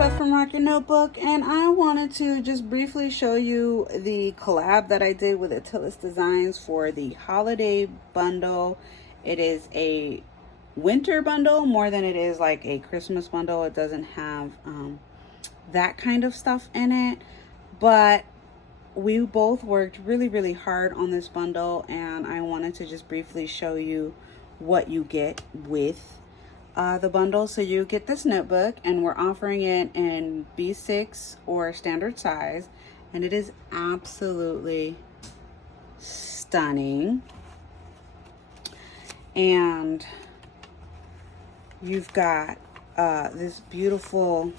Beth from Rock Your Notebook, and I wanted to just briefly show you the collab that I did with Ateles Designs for the holiday bundle. It is a winter bundle more than it is like a Christmas bundle. It doesn't have that kind of stuff in it, but we both worked really hard on this bundle, and I wanted to just briefly show you what you get with the bundle. So you get this notebook, and we're offering it in B6 or standard size, and it is absolutely stunning. And you've got this beautiful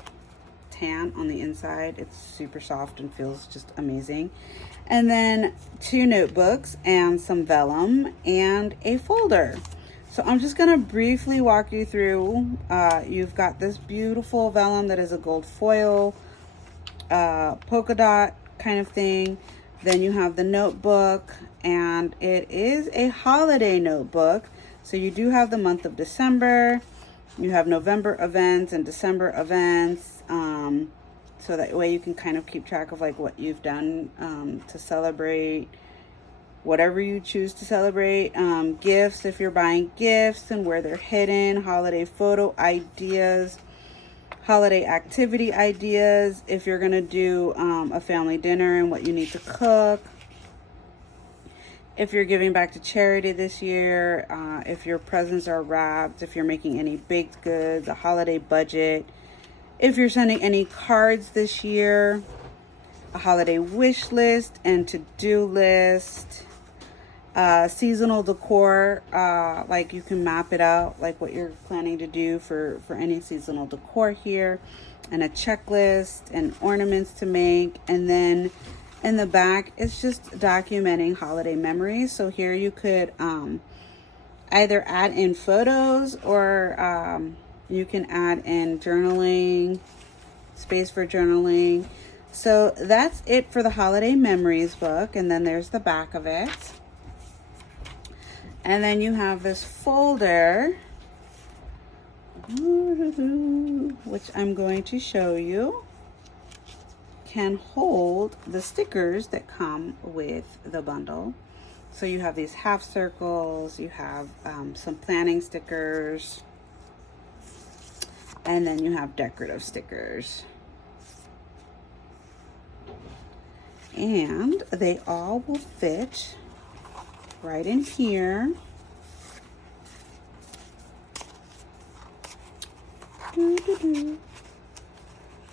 tan on the inside. It's super soft and feels just amazing. And then 2 notebooks and some vellum and a folder. So I'm just gonna briefly walk you through. You've got this beautiful vellum that is a gold foil, polka dot kind of thing. Then you have the notebook, and it is a holiday notebook. So you do have the month of December. You have November events and December events. So that way you can kind of keep track of like what you've done to celebrate whatever you choose to celebrate. Gifts, if you're buying gifts and where they're hidden, holiday photo ideas, holiday activity ideas, if you're gonna do a family dinner and what you need to cook, if you're giving back to charity this year, if your presents are wrapped, if you're making any baked goods, a holiday budget, if you're sending any cards this year, a holiday wish list and to-do list, seasonal decor, like you can map it out like what you're planning to do for any seasonal decor here, and a checklist and ornaments to make. And then in the back it's just documenting holiday memories. So here you could either add in photos, or you can add in journaling, space for journaling. So that's it for the holiday memories book. And then there's the back of it. And then you have this folder, which I'm going to show you, can hold the stickers that come with the bundle. So you have these half circles, you have some planning stickers, and then you have decorative stickers. And they all will fit right in here.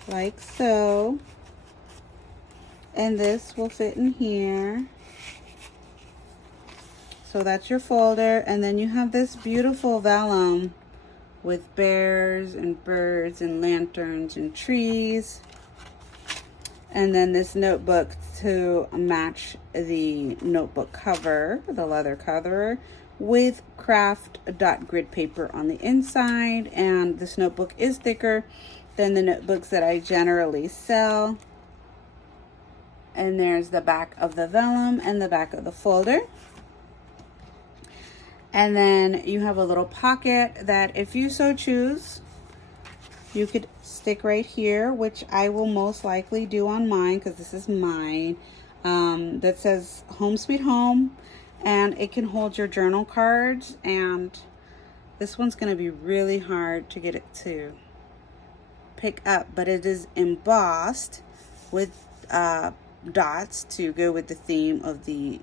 Like so. And this will fit in here. So that's your folder. And then you have this beautiful vellum with bears and birds and lanterns and trees. And then this notebook to match the notebook cover, the leather cover, with craft dot grid paper on the inside. And this notebook is thicker than the notebooks that I generally sell. And there's the back of the vellum and the back of the folder. And then you have a little pocket that, if you so choose, you could stick right here, which I will most likely do on mine because this is mine, that says Home Sweet Home, and it can hold your journal cards. And this one's going to be really hard to get it to pick up, but it is embossed with dots to go with the theme of the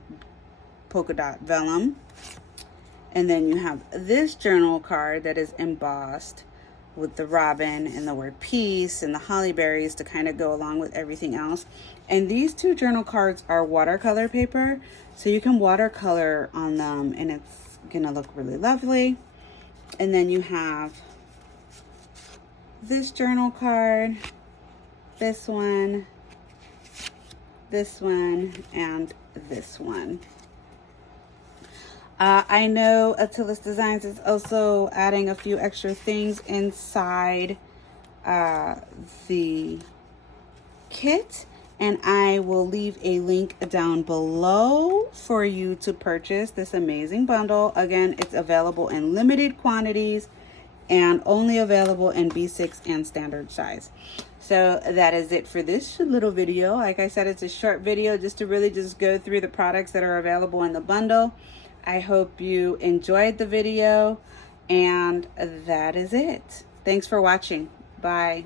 polka dot vellum. And then you have this journal card that is embossed with the robin and the word peace and the holly berries to kind of go along with everything else. And these 2 journal cards are watercolor paper, so you can watercolor on them and it's gonna look really lovely. And then you have this journal card, this one, and this one. I know Ateles Designs is also adding a few extra things inside the kit, and I will leave a link down below for you to purchase this amazing bundle. Again, it's available in limited quantities and only available in B6 and standard size. So that is it for this little video. Like I said, it's a short video just to really just go through the products that are available in the bundle. I hope you enjoyed the video, and that is it. Thanks for watching. Bye.